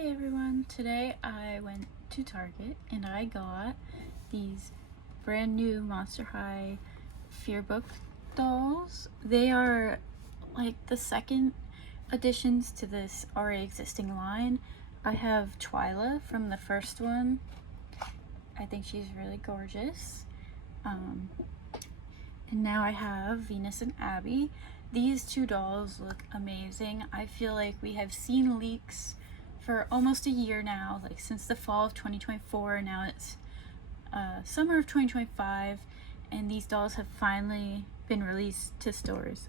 Hey everyone, today I went to Target and I got these brand new Monster High Fearbook dolls. They are like the second additions to this already existing line. I have Twyla from the first one. I think she's really gorgeous. And now I have Venus and Abbey. These two dolls look amazing. I feel like we have seen leaks for almost a year now, like since the fall of 2024. Now it's summer of 2025, and these dolls have finally been released to stores,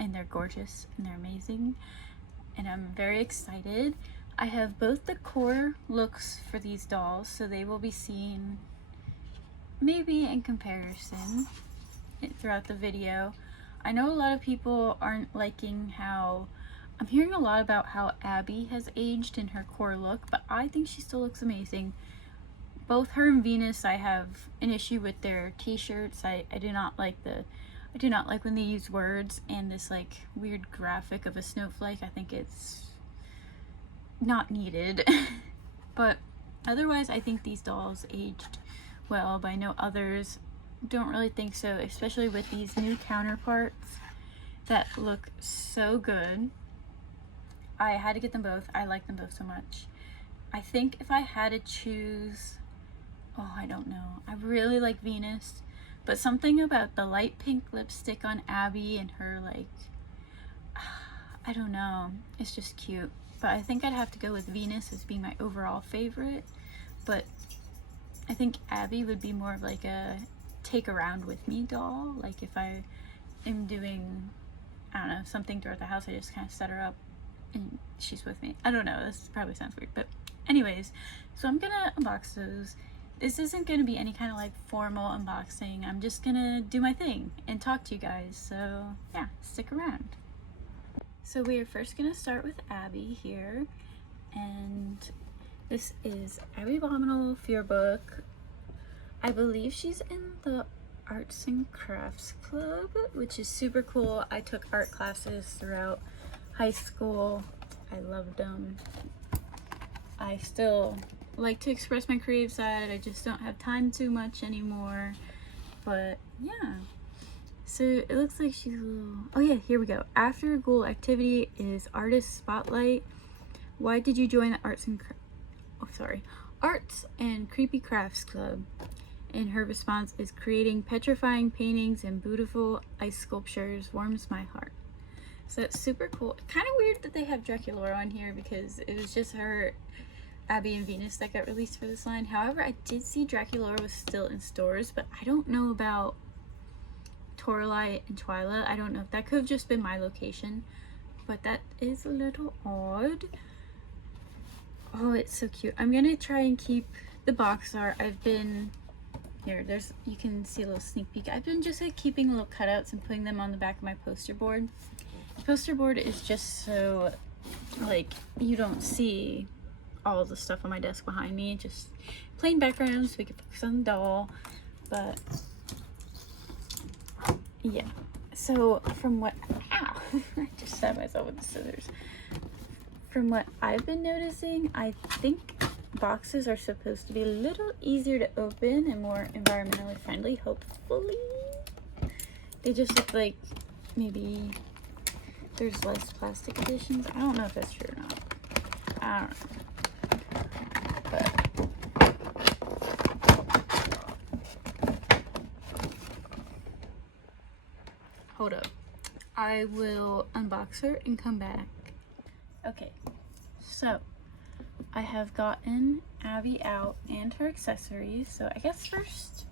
and they're gorgeous and they're amazing, and I'm very excited. I have both the core looks for these dolls, so they will be seen maybe in comparison throughout the video. I know a lot of people aren't liking how I'm hearing a lot about how Abbey has aged in her core look, but I think she still looks amazing. Both her and Venus, I have an issue with their t-shirts. I do not like when they use words and this like weird graphic of a snowflake. I think it's not needed. But otherwise, I think these dolls aged well, but I know others don't really think so, especially with these new counterparts that look so good. I had to get them both. I like them both so much. I think if I had to choose, I don't know. I really like Venus, but something about the light pink lipstick on Abbey and her like, I don't know. It's just cute. But I think I'd have to go with Venus as being my overall favorite. But I think Abbey would be more of like a take around with me doll. Like if I am doing, I don't know, something throughout the house, I just kind of set her up and she's with me. I don't know, this probably sounds weird, but anyways, so I'm gonna unbox those. This isn't gonna be any kind of like formal unboxing. I'm just gonna do my thing and talk to you guys, so yeah, stick around. So we are first gonna start with Abbey here, and this is Abbey Bominable Fearbook. I believe she's in the Arts and Crafts Club, which is super cool. I took art classes throughout high school. I loved them. I still like to express my creative side. I just don't have time too much anymore. But yeah. So it looks like she's a little... Oh yeah, here we go. After goal activity is Artist Spotlight. Why did you join the Arts and Creepy Crafts Club? And her response is creating petrifying paintings and beautiful ice sculptures warms my heart. So that's super cool. Kind of weird that they have Dracula on here because it was just her, Abbey, and Venus that got released for this line. However, I did see Dracula was still in stores, but I don't know about Torlight and Twyla. I don't know if that could have just been my location, but that is a little odd. Oh, it's so cute. I'm gonna try and keep the box art. I've been here. You can see a little sneak peek. I've been just like keeping little cutouts and putting them on the back of my poster board. The poster board is just so like you don't see all the stuff on my desk behind me, just plain background so we can focus on the doll. But yeah, so from what I just stabbed myself with the scissors. From what I've been noticing, I think boxes are supposed to be a little easier to open and more environmentally friendly, hopefully. They just look like maybe there's less plastic additions. I don't know if that's true or not. I don't know. But hold up. I will unbox her and come back. Okay, so I have gotten Abbey out and her accessories. So I guess first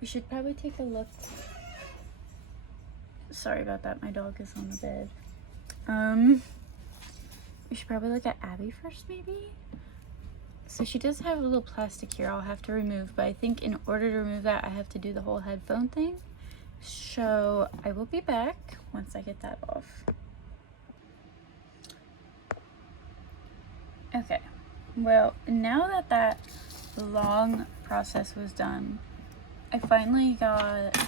we should probably take a look. Sorry about that, my dog is on the bed. We should probably look at Abbey first, maybe? So she does have a little plastic here I'll have to remove, but I think in order to remove that, I have to do the whole headphone thing. So I will be back once I get that off. Okay, well, now that that long process was done, I finally got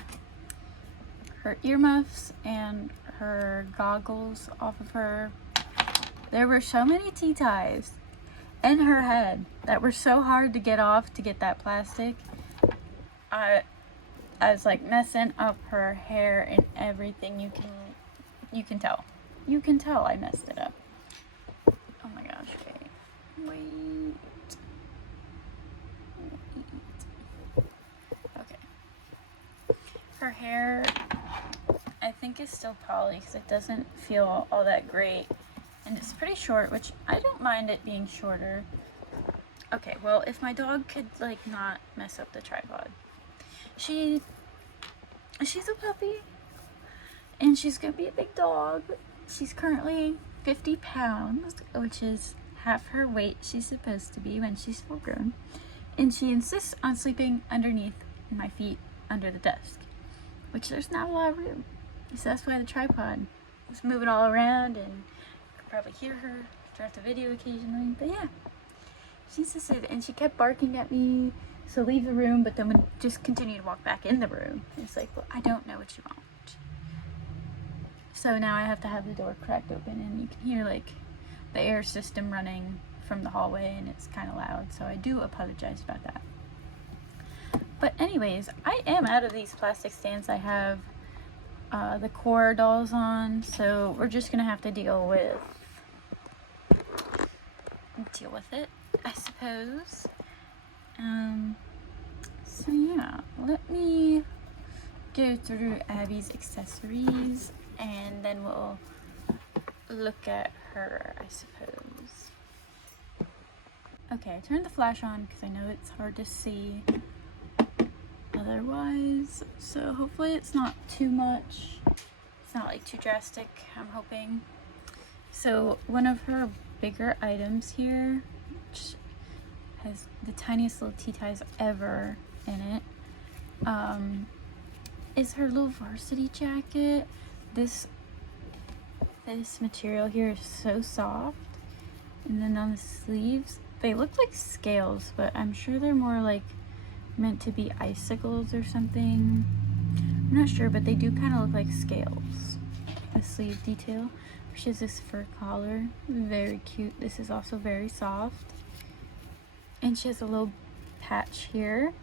her earmuffs and her goggles off of her. There were so many tea ties, and her head that were so hard to get off to get that plastic. I was like messing up her hair and everything. You can tell. You can tell I messed it up. Oh my gosh, wait. Okay. Her hair, I think, is still poly because it doesn't feel all that great. And it's pretty short, which I don't mind it being shorter. Okay, well, if my dog could, like, not mess up the tripod. She's a puppy, and she's gonna be a big dog. She's currently 50 pounds, which is half her weight she's supposed to be when she's full grown. And she insists on sleeping underneath my feet under the desk, which there's not a lot of room. So that's why the tripod was moving all around, and you could probably hear her throughout the video occasionally. But yeah, she insisted, and she kept barking at me to leave the room, but then would just continue to walk back in the room. It's like, well, I don't know what you want. So now I have to have the door cracked open, and you can hear like the air system running from the hallway, and it's kind of loud, so I do apologize about that. But anyways, I am out of these plastic stands. I have the core dolls on, so we're just gonna have to deal with it, I suppose. So yeah, let me go through Abby's accessories, and then we'll look at her, I suppose. Okay, I turned the flash on because I know it's hard to see otherwise, so hopefully it's not too much. It's not like too drastic, I'm hoping. So one of her bigger items here, which has the tiniest little tea ties ever in it, is her little varsity jacket. This material here is so soft, and then on the sleeves they look like scales, but I'm sure they're more like meant to be icicles or something. I'm not sure, but they do kind of look like scales. The sleeve detail. She has this fur collar, very cute. This is also very soft, and she has a little patch here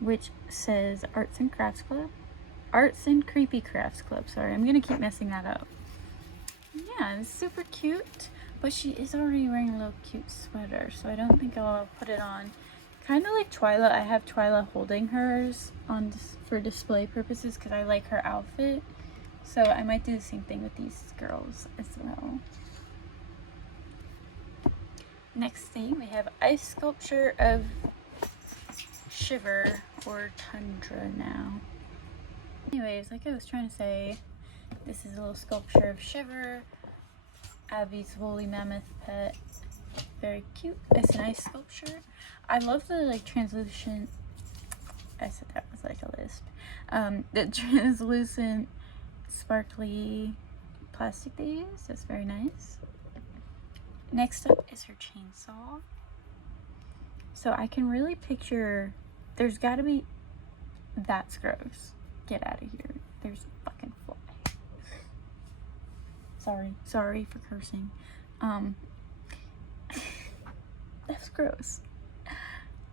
which says Arts and Creepy Crafts Club. Sorry, I'm gonna keep messing that up. Yeah, it's super cute, but she is already wearing a little cute sweater, so I don't think I'll put it on. Kind of like Twyla, I have Twyla holding hers on for display purposes because I like her outfit. So I might do the same thing with these girls as well. Next thing, we have ice sculpture of Shiver, or Tundra now. Anyways, like I was trying to say, this is a little sculpture of Shiver, Abby's woolly mammoth pet. Very cute. It's an ice sculpture. I love the like translucent, I said that was like a lisp, the translucent sparkly plastic they use. That's very nice. Next up is her chainsaw. So I can really picture, there's gotta be, that's gross. Get out of here. There's a fucking fly. Sorry for cursing. That's gross.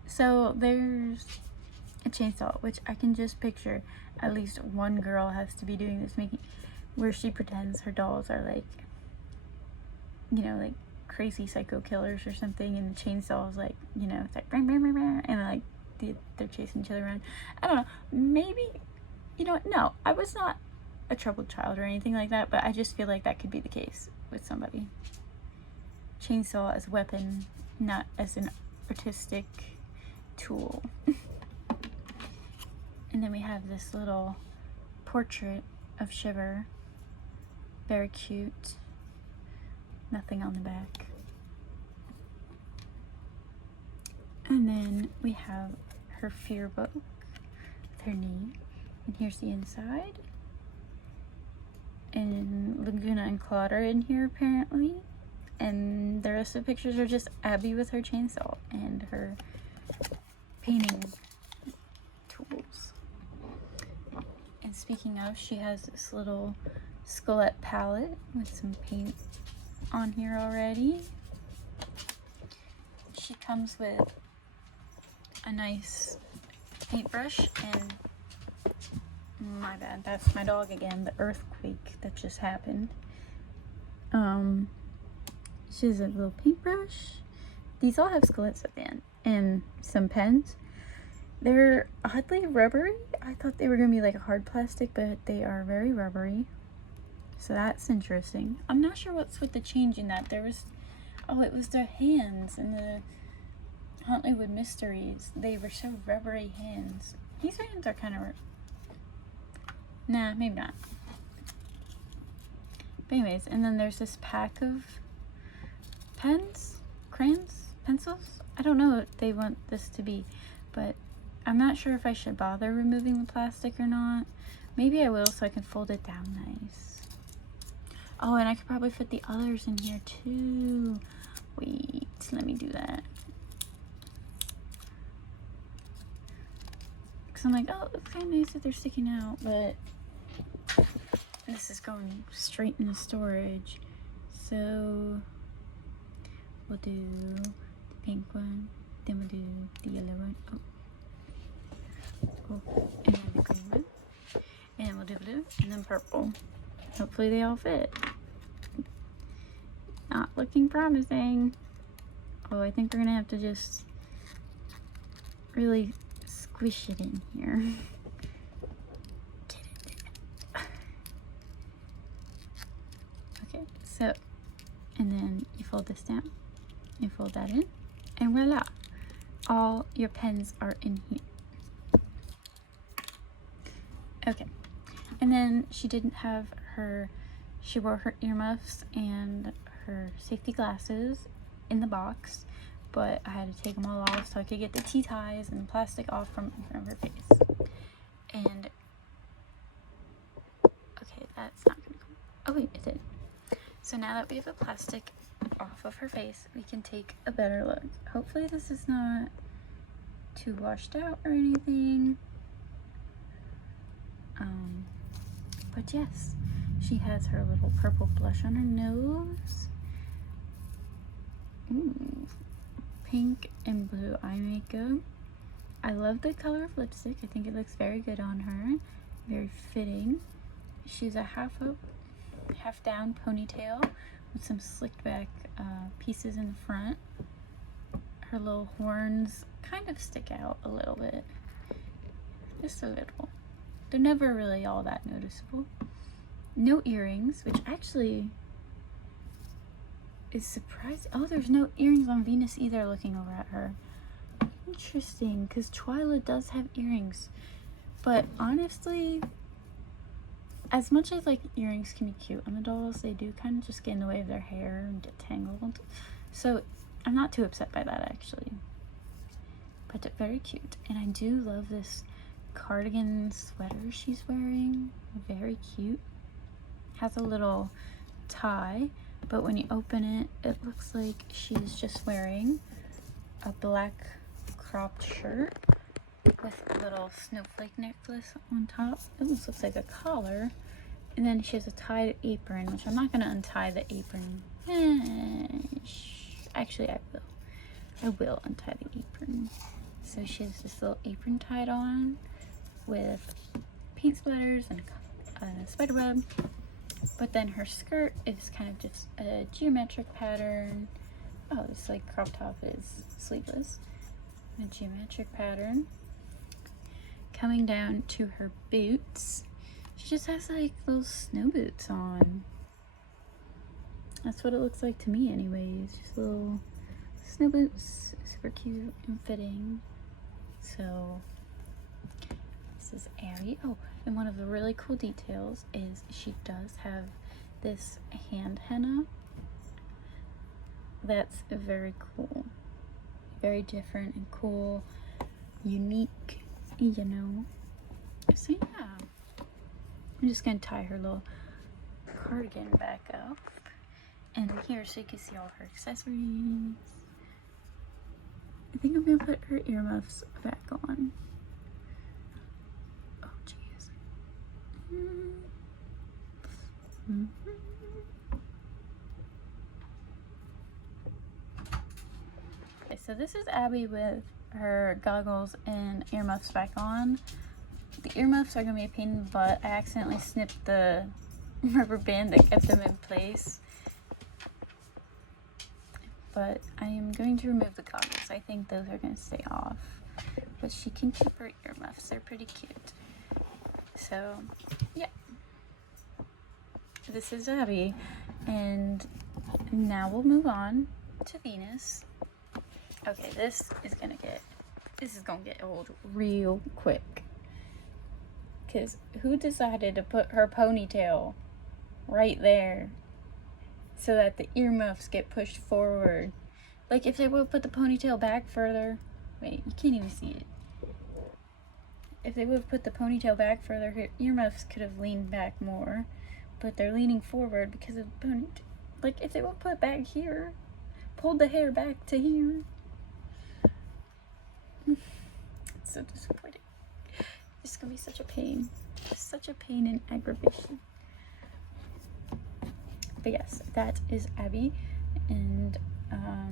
So there's a chainsaw, which I can just picture at least one girl has to be doing this, where she pretends her dolls are like, you know, like crazy psycho killers or something, and the chainsaw is like, you know, it's like bang, bang, bang, bang, and like they're chasing each other around. I don't know, maybe, you know what, no, I was not a troubled child or anything like that, but I just feel like that could be the case with somebody. Chainsaw as a weapon, not as an artistic tool. And then we have this little portrait of Shiver. Very cute. Nothing on the back. And then we have her Fearbook with her knee. And here's the inside. And Laguna and Claude are in here apparently. And the rest of the pictures are just Abbey with her chainsaw and her painting tools. And speaking of, she has this little Skelette palette with some paint on here already. she comes with a nice paintbrush, and my bad, that's my dog again, the earthquake that just happened. She has a little paintbrush. These all have squelettes at the end, and some pens. They're oddly rubbery. I thought they were gonna be like a hard plastic, but they are very rubbery, so that's interesting. I'm not sure what's with the change in that. There was, oh, it was their hands in the Hollywood Mysteries. They were so rubbery hands. These hands are kind of, nah, maybe not. But anyways, and then there's this pack of pens, crayons, pencils. I don't know what they want this to be, but I'm not sure if I should bother removing the plastic or not. Maybe I will, so I can fold it down nice. Oh, and I could probably fit the others in here too. Wait, let me do that. Because I'm like, oh, it's kind of nice that they're sticking out, but this is going straight into storage. So we'll do the pink one, then we'll do the yellow one. Oh, and then the green one, and we'll do blue, and then purple. Hopefully they all fit. Not looking promising. Oh, I think we're gonna have to just really squish it in here. Get it there. Okay, so, and then you fold this down, you fold that in, and voila, all your pens are in here. Okay, and then she didn't have her, she wore her earmuffs and her safety glasses in the box, but I had to take them all off so I could get the tea ties and plastic off from in front of her face. And okay, that's not gonna come. Oh wait, it did. So now that we have the plastic off of her face, we can take a better look. Hopefully this is not too washed out or anything. But yes, she has her little purple blush on her nose. Ooh, pink and blue eye makeup. I love the color of lipstick. I think it looks very good on her. Very fitting. She's a half up, half down ponytail with some slicked back pieces in the front. Her little horns kind of stick out a little bit. Just a little. They're never really all that noticeable. No earrings, which actually is surprising. Oh, there's no earrings on Venus either, looking over at her. Interesting, because Twyla does have earrings. But honestly, as much as like earrings can be cute on the dolls, they do kind of just get in the way of their hair and get tangled. So I'm not too upset by that actually. But they're very cute. And I do love this cardigan sweater she's wearing. Very cute. Has a little tie, but when you open it, it looks like she's just wearing a black cropped shirt with a little snowflake necklace on top. It almost looks like a collar. And then she has a tied apron, which I'm not going to untie the apron. Actually, I will. I will untie the apron. So she has this little apron tied on with paint splatters and spider web. But then her skirt is kind of just a geometric pattern. Oh, this like crop top is sleeveless. A geometric pattern. Coming down to her boots. She just has like little snow boots on. That's what it looks like to me anyways. Just little snow boots. Super cute and fitting. So this is Abbey. Oh, and one of the really cool details is she does have this hand henna. That's very cool. Very different and cool. Unique, you know. So yeah. I'm just going to tie her little cardigan back up. And here so you can see all her accessories. I think I'm going to put her earmuffs back on. Oh, jeez. so this is Abby with her goggles and earmuffs back on. The earmuffs are gonna be a pain in the butt. I accidentally snipped the rubber band that kept them in place. But I am going to remove the goggles. I think those are gonna stay off. But she can keep her earmuffs. They're pretty cute. So, yeah. This is Abbey. And now we'll move on to Venus. Okay, this is gonna get old real quick. Cause who decided to put her ponytail right there so that the earmuffs get pushed forward? Like if they would put the ponytail back further, wait, you can't even see it. If they would have put the ponytail back further, her earmuffs could have leaned back more, but they're leaning forward because of the ponytail. Like if they would have put it back here, pulled the hair back to here. It's so disappointing. It's gonna be such a pain. Such a pain and aggravation. But yes, that is Abbey. And I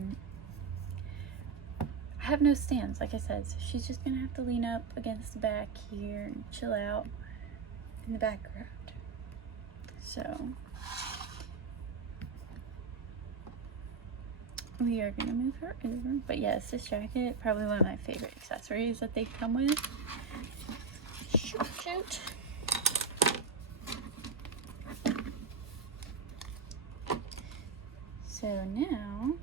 have no stands, like I said. So she's just gonna have to lean up against the back here and chill out in the background. So we are gonna move her over. But yes, this jacket, probably one of my favorite accessories that they come with. Shoot. So now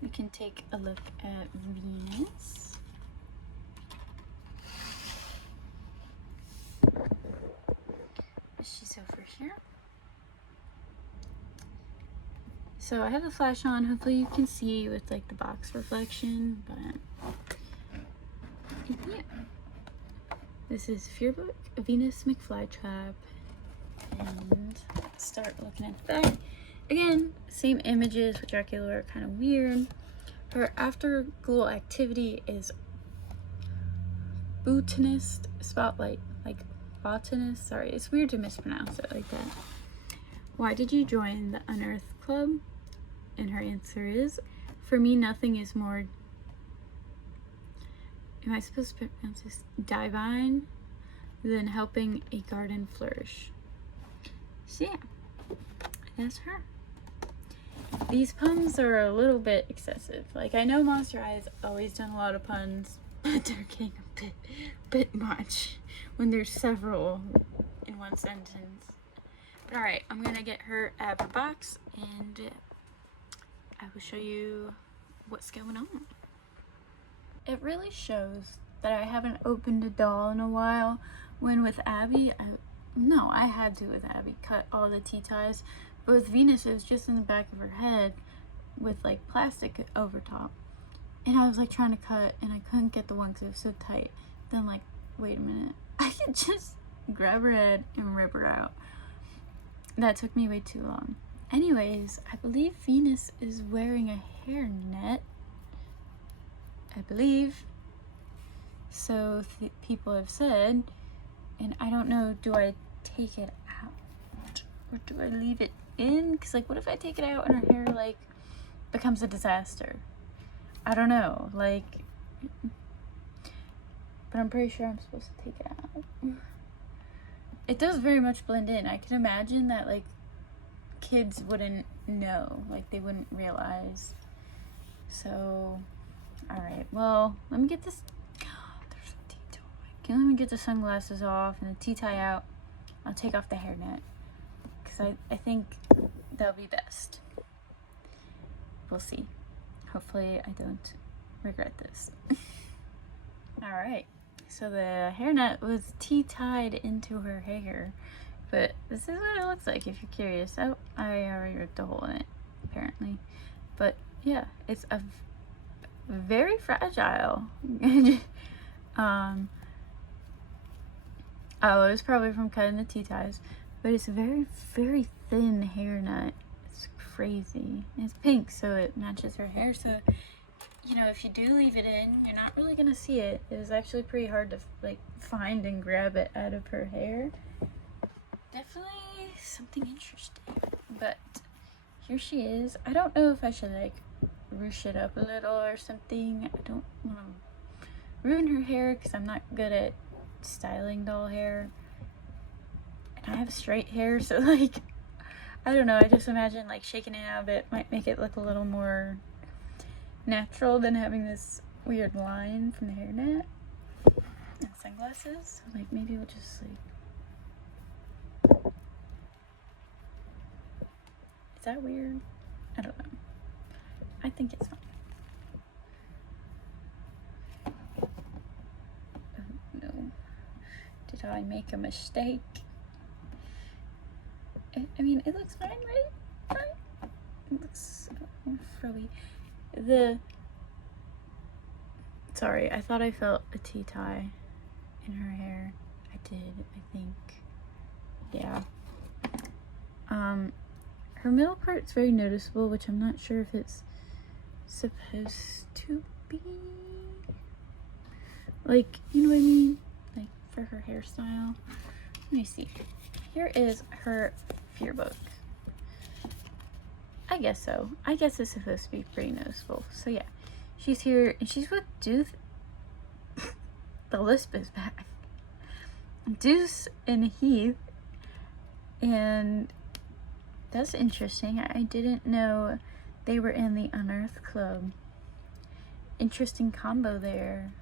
we can take a look at Venus. She's over here. So I have the flash on. Hopefully you can see with like the box reflection, but yeah. This is Fearbook, Venus McFlytrap, and let's start looking at the back. Again, same images with Dracula are kind of weird. Her afterglow activity is botanist spotlight, like botanist. Sorry, it's weird to mispronounce it like that. Why did you join the Unearthed Club? And her answer is, for me, nothing is more. Am I supposed to pronounce this? Divine than helping a garden flourish. So yeah, that's her. These puns are a little bit excessive. Like I know Monster High has always done a lot of puns, but they're getting a bit much when there's several in one sentence. But all right, I'm gonna get her out of her box and I will show you what's going on. It really shows that I haven't opened a doll in a while, when with Abbey, I had to with Abbey cut all the T-ties, but with Venus it was just in the back of her head with like plastic over top, and I was like trying to cut and I couldn't get the one because it was so tight. Then like, wait a minute, I could just grab her head and rip her out. That took me way too long. Anyways, I believe Venus is wearing a hairnet. I believe. So people have said, and I don't know, do I take it out or do I leave it in? Because like, what if I take it out and her hair like becomes a disaster? I don't know, like, but I'm pretty sure I'm supposed to take it out. It does very much blend in. I can imagine that like kids wouldn't know, like they wouldn't realize. So alright, well, let me get this. There's a tea-tie. Okay, let me get the sunglasses off and the tea-tie out. I'll take off the hairnet because I think that'll be best. We'll see. Hopefully I don't regret this. Alright, so the hairnet was tea-tied into her hair, but this is what it looks like if you're curious. Oh, I already ripped a hole in it, apparently. But yeah, it's a very fragile. Oh, it was probably from cutting the T-ties, but it's a very, very thin hairnet. It's crazy. And it's pink, so it matches her hair. So, you know, if you do leave it in, you're not really gonna see it. It was actually pretty hard to like find and grab it out of her hair. Definitely something interesting. But here she is. I don't know if I should like ruche it up a little or something. I don't want to ruin her hair because I'm not good at styling doll hair. And I have straight hair, so like, I don't know, I just imagine like shaking it out a bit might make it look a little more natural than having this weird line from the hairnet. And sunglasses. Like maybe we'll just like, is that weird? I don't know. I think it's fine. Oh no. Did I make a mistake? I mean, it looks fine, right? It looks more frilly. Sorry, I thought I felt a tea tie in her hair. I did, I think. Yeah. Her middle part's very noticeable, which I'm not sure if it's supposed to be. Like, you know what I mean? Like, for her hairstyle. Let me see. Here is her Fearbook. I guess so. I guess it's supposed to be pretty noticeable. So yeah, she's here and she's with Deuce. The lisp is back. Deuce and Heath. And that's interesting. I didn't know they were in the Unearthed Club. Interesting combo there.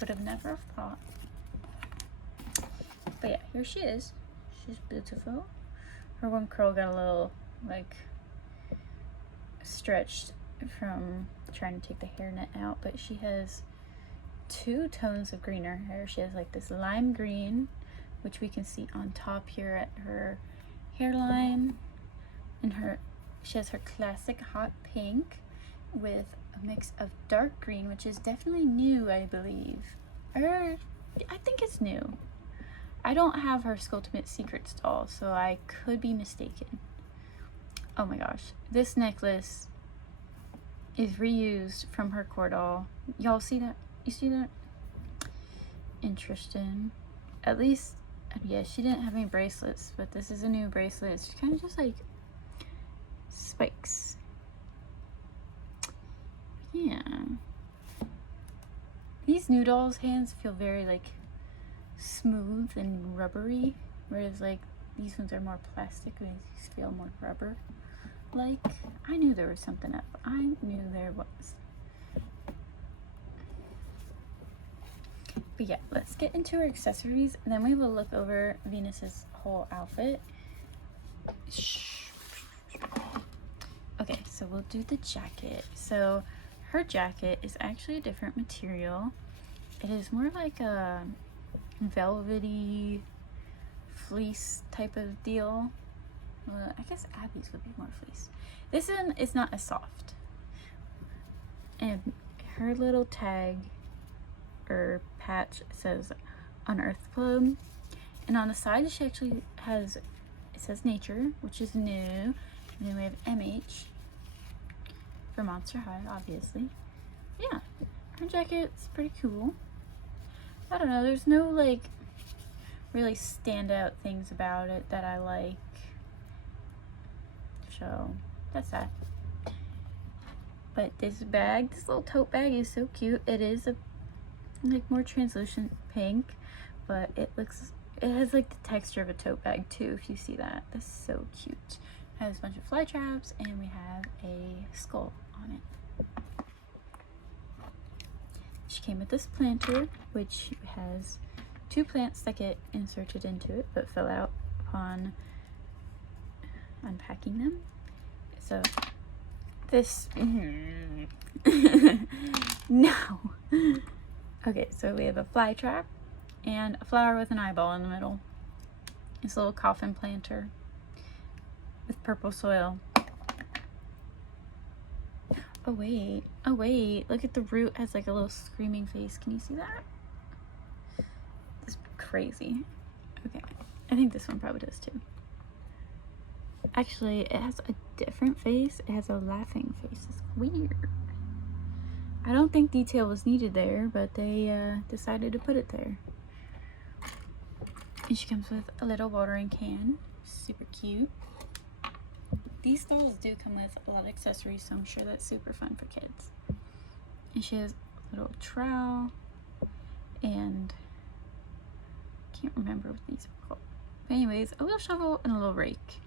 Would have never thought. But yeah, here she is. She's beautiful. Her one curl got a little, like, stretched from trying to take the hairnet out, but she has two tones of green in her hair. She has like this lime green, which we can see on top here at her hairline, and she has her classic hot pink with a mix of dark green, which is definitely new, I believe, or I think it's new. I don't have her Skulltimate Secrets doll, so I could be mistaken. Oh my gosh, this necklace is reused from her core doll. Y'all see that? You see that? Interesting. At least, yeah, she didn't have any bracelets, but this is a new bracelet. It's kind of just like spikes. Yeah. These new dolls' hands feel very like smooth and rubbery, whereas like these ones are more plastic and these feel more rubber like. I knew there was something up. I knew there was. But yeah, let's get into her accessories and then we will look over Venus's whole outfit. Okay, so we'll do the jacket. So her jacket is actually a different material. It is more like a velvety fleece type of deal. Well, I guess Abbey's would be more fleece. This one is not as soft. And her little tag or patch says Unearthed Club. And on the side she actually has, it says Nature, which is new. And then we have MH for Monster High, obviously. Yeah, her jacket's pretty cool. I don't know, there's no like really standout things about it that I like. So that's that. But this bag, this little tote bag is so cute. It is a like more translucent pink, but it has like the texture of a tote bag too, if you see that. That's so cute. It has a bunch of fly traps and we have a skull on it. She came with this planter, which has two plants that get inserted into it but fell out upon unpacking them. So this no. Okay, so we have a fly trap and a flower with an eyeball in the middle. This little coffin planter with purple soil. Oh wait, look at the root, has like a little screaming face. Can you see that? It's crazy. Okay, I think this one probably does too. Actually, it has a different face. It has a laughing face. It's weird. I don't think detail was needed there, but they decided to put it there. And she comes with a little watering can. Super cute. these dolls do come with a lot of accessories, so I'm sure that's super fun for kids. And she has a little trowel, and I can't remember what these are called. But anyways, a little shovel and a little rake.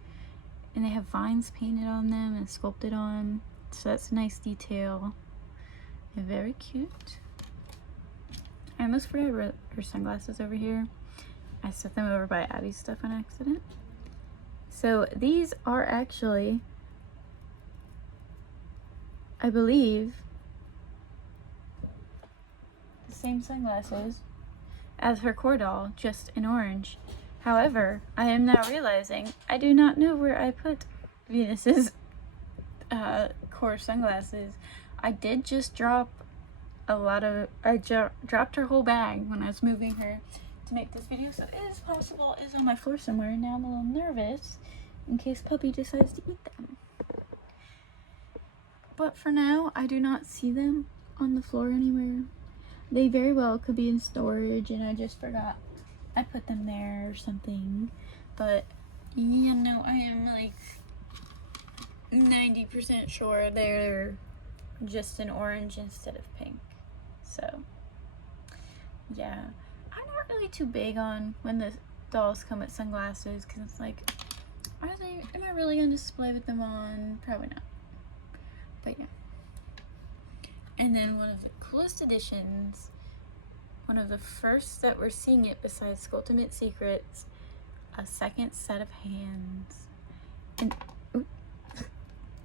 And they have vines painted on them and sculpted on, so that's a nice detail. And very cute. I almost forgot her sunglasses over here. I set them over by Abby's stuff on accident. So these are actually, I believe, the same sunglasses as her core doll, just in orange. However, I am now realizing I do not know where I put Venus's core sunglasses. I did just drop dropped her whole bag when I was moving her to make this video, so it is possible it's on my floor somewhere, and now I'm a little nervous in case Puppy decides to eat them. But for now, I do not see them on the floor anywhere. They very well could be in storage and I just forgot I put them there or something. But you know, I am like 90% sure they're just in orange instead of pink. So yeah, I'm not really too big on when the dolls come with sunglasses, because it's like, am I really gonna display with them on? Probably not. But yeah. And then one of the coolest additions, one of the first that we're seeing it besides Ultimate Secrets, a second set of hands.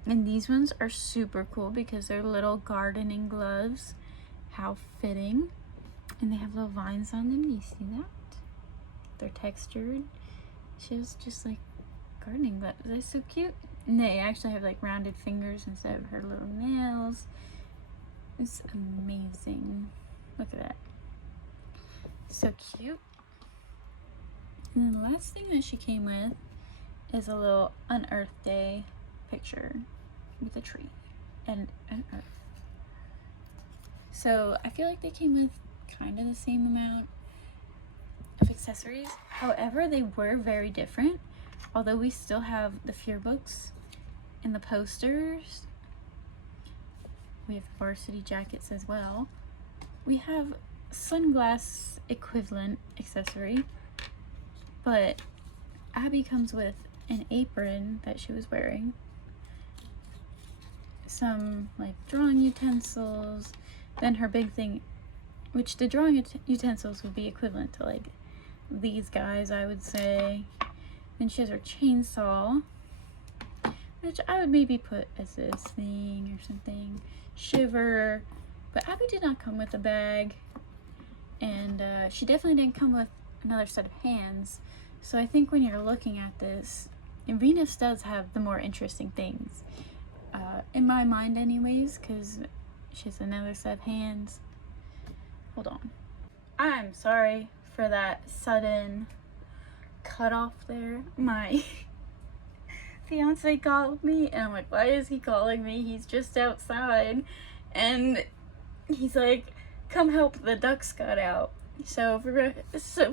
And these ones are super cool because they're little gardening gloves. How fitting. And they have little vines on them. Do you see that? They're textured. She has just like gardening gloves. They're so cute. And they actually have like rounded fingers instead of her little nails. It's amazing. Look at that. So cute. And then the last thing that she came with is a little Unearth Day picture with a tree and an earth. So I feel like they came with kind of the same amount of accessories. However, they were very different. Although we still have the Fearbooks and the posters. We have varsity jackets as well. We have sunglass equivalent accessory, but Abby comes with an apron that she was wearing, some like drawing utensils, then her big thing, which the drawing utensils would be equivalent to like these guys, I would say. Then she has her chainsaw, which I would maybe put as this thing or something. Shiver. But Abby did not come with a bag, and she definitely didn't come with another set of hands. So I think when you're looking at this, Venus does have the more interesting things, in my mind anyways, because she has another set of hands. Hold on. I'm sorry for that sudden cut off there. My fiance called me and I'm like, why is he calling me? He's just outside. And he's like, come help, the ducks got out. So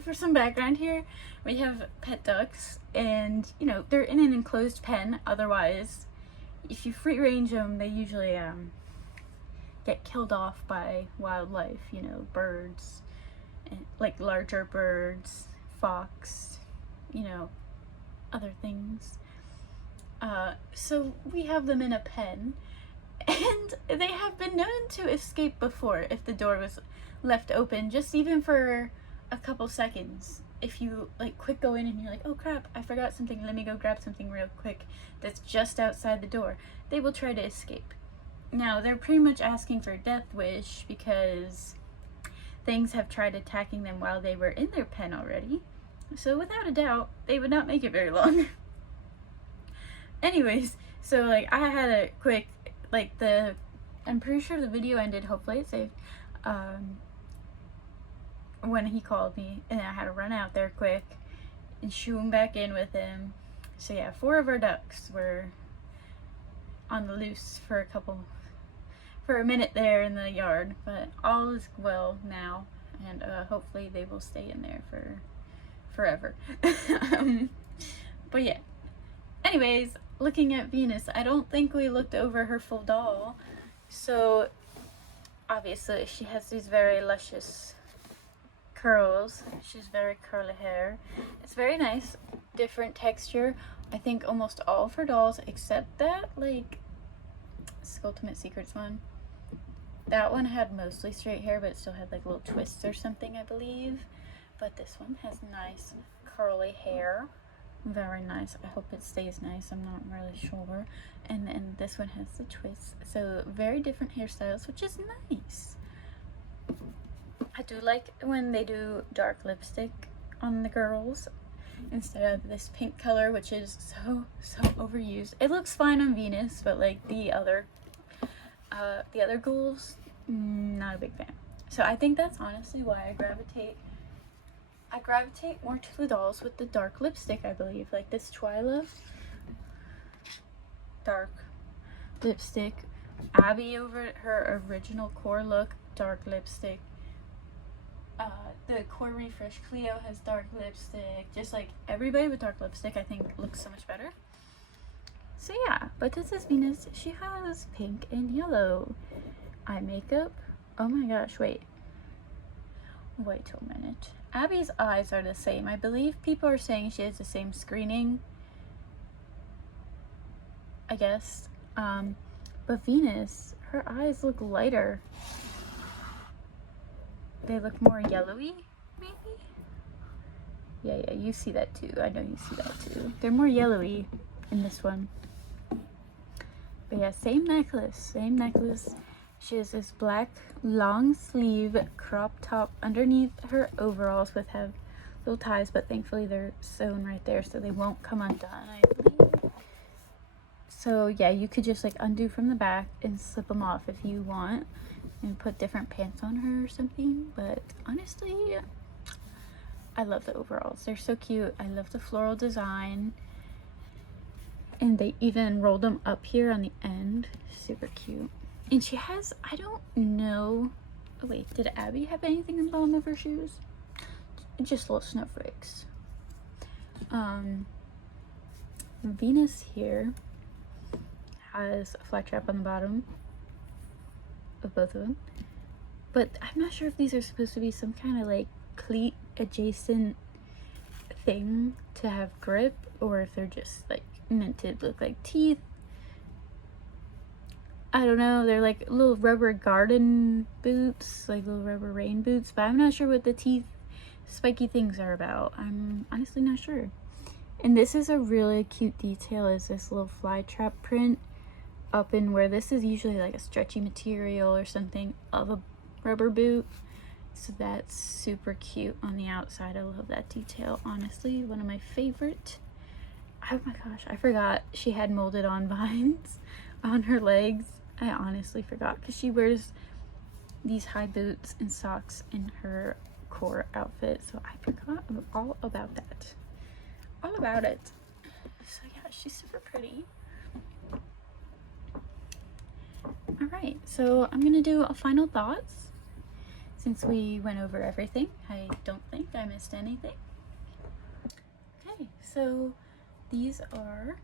for some background here, we have pet ducks, and you know, they're in an enclosed pen. Otherwise, if you free range them, they usually get killed off by wildlife, you know, birds, and like larger birds, fox, you know, other things. So we have them in a pen, and they have been known to escape before if the door was left open, just even for a couple seconds. If you like quick go in and you're like, oh crap, I forgot something, let me go grab something real quick that's just outside the door, they will try to escape. Now they're pretty much asking for a death wish because things have tried attacking them while they were in their pen already. So without a doubt, they would not make it very long. Anyways, so like I had a quick, like I'm pretty sure the video ended, hopefully it saved, when he called me, and I had to run out there quick and shoo him back in with him. So yeah, 4 of our ducks were on the loose for a minute there in the yard, but all is well now, and hopefully they will stay in there for forever. But yeah, anyways, looking at Venus. I don't think we looked over her full doll. So obviously she has these very luscious curls. She's very curly hair. It's very nice, different texture. I think almost all of her dolls, except that like Ultimate Secrets one. That one had mostly straight hair, but it still had like little twists or something, I believe. But this one has nice curly hair. Very nice. I hope it stays nice. I'm not really sure. And then this one has the twists. So very different hairstyles, which is nice. I do like when they do dark lipstick on the girls instead of this pink color, which is so overused. It looks fine on Venus, but like the other ghouls, not a big fan. So I think that's honestly why I gravitate more to the dolls with the dark lipstick, I believe. Like this Twyla, dark lipstick. Abbey over her original core look, dark lipstick. The core refresh Cleo has dark lipstick. Just like everybody with dark lipstick, I think looks so much better. So yeah, but this is Venus. She has pink and yellow eye makeup. Oh my gosh, wait till a minute. Abby's eyes are the same. I believe people are saying she has the same screening, I guess. But Venus, her eyes look lighter. They look more yellowy, maybe? Yeah, you see that too. I know you see that too. They're more yellowy in this one. But yeah, same necklace. She has this black long sleeve crop top underneath her overalls with have little ties, but thankfully they're sewn right there so they won't come undone, I believe. So yeah, you could just like undo from the back and slip them off if you want and put different pants on her or something. But honestly, I love the overalls. They're so cute. I love the floral design. And they even rolled them up here on the end. Super cute. And she has, I don't know. Oh wait, did Abbey have anything in the bottom of her shoes? Just little snowflakes. Venus here has a flat trap on the bottom of both of them. But I'm not sure if these are supposed to be some kind of like cleat adjacent thing to have grip, or if they're just like meant to look like teeth. I don't know. They're like little rubber garden boots, like little rubber rain boots, but I'm not sure what the teeth spiky things are about. I'm honestly not sure. And this is a really cute detail, is this little fly trap print up in where this is usually like a stretchy material or something of a rubber boot. So that's super cute on the outside. I love that detail, honestly. One of my favorite. Oh my gosh, I forgot she had molded on vines on her legs. I honestly forgot because she wears these high boots and socks in her core outfit. So I forgot all about that. All about it. So yeah, she's super pretty. Alright, so I'm gonna do a final thoughts since we went over everything. I don't think I missed anything. Okay, so these are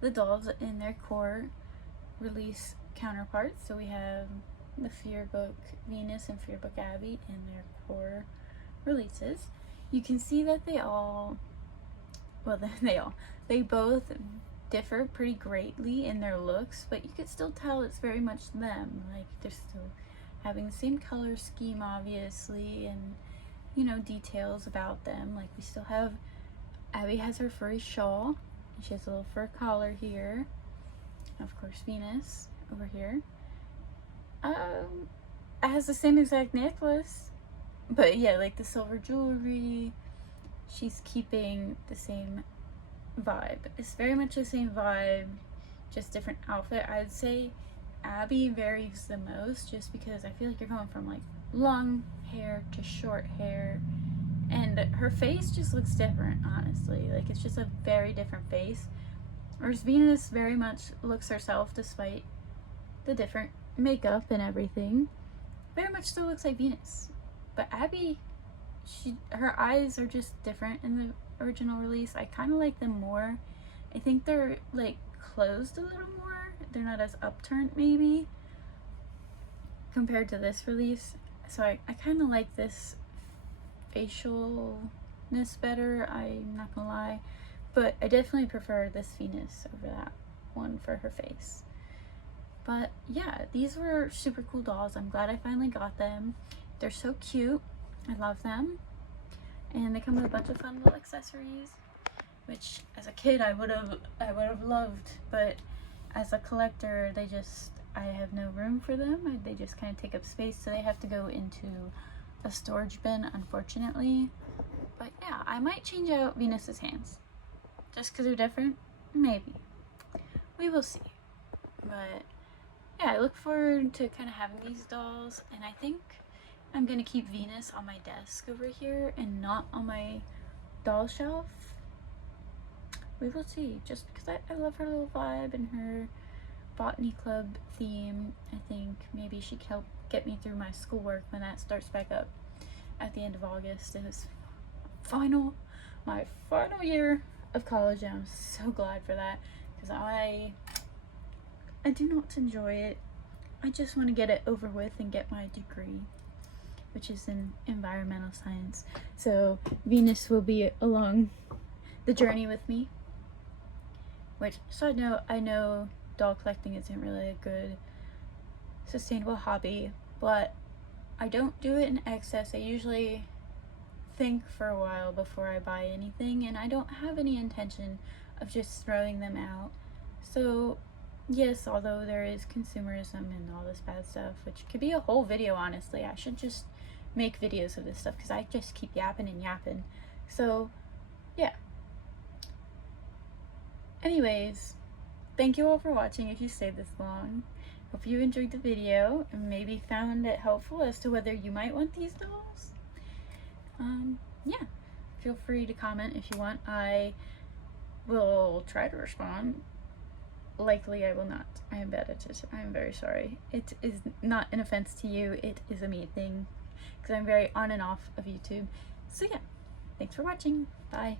the dolls in their core release counterparts. So we have the Fearbook Venus and Fearbook Abbey in their core releases. You can see that they both differ pretty greatly in their looks, but you could still tell it's very much them. Like they're still having the same color scheme, obviously, and you know, details about them. Like we still have Abbey has her furry shawl. She has a little fur collar here. Of course, Venus over here. It has the same exact necklace, but yeah, like the silver jewelry. She's keeping the same vibe. It's very much the same vibe, just different outfit. I'd say Abbey varies the most, just because I feel like you're going from like long hair to short hair, and her face just looks different, honestly. Like it's just a very different face. Whereas Venus very much looks herself, despite the different makeup and everything. Very much still looks like Venus. But Abbey, her eyes are just different in the original release. I kind of like them more I think they're like closed a little more. They're not as upturned maybe compared to this release. So I kind of like this facialness better, I'm not gonna lie. But I definitely prefer this Venus over that one for her face. But yeah, these were super cool dolls. I'm glad I finally got them. They're so cute. I love them. And they come with a bunch of fun little accessories, which as a kid I would have loved, but as a collector I have no room for them. They just kind of take up space, so they have to go into a storage bin, unfortunately. But yeah, I might change out Venus's hands just because they're different. Maybe. We will see. But yeah, I look forward to kind of having these dolls, and I think I'm gonna keep Venus on my desk over here and not on my doll shelf. We will see, just because I love her little vibe and her botany club theme. I think maybe she can help get me through my schoolwork when that starts back up at the end of August. It is my final year of college, and I'm so glad for that, because I do not enjoy it. I just want to get it over with and get my degree, which is in environmental science. So Venus will be along the journey with me. Which, side note, I know doll collecting isn't really a good sustainable hobby, but I don't do it in excess. I usually think for a while before I buy anything, and I don't have any intention of just throwing them out. So yes, although there is consumerism and all this bad stuff, which could be a whole video, honestly. I should just make videos of this stuff, because I just keep yapping and yapping. So yeah. Anyways, thank you all for watching if you stayed this long. Hope you enjoyed the video and maybe found it helpful as to whether you might want these dolls. Yeah, feel free to comment if you want. I will try to respond. Likely I will not. I am bad at it. I am very sorry. It is not an offense to you. It is a me thing, because I'm very on and off of YouTube. So yeah, thanks for watching. Bye.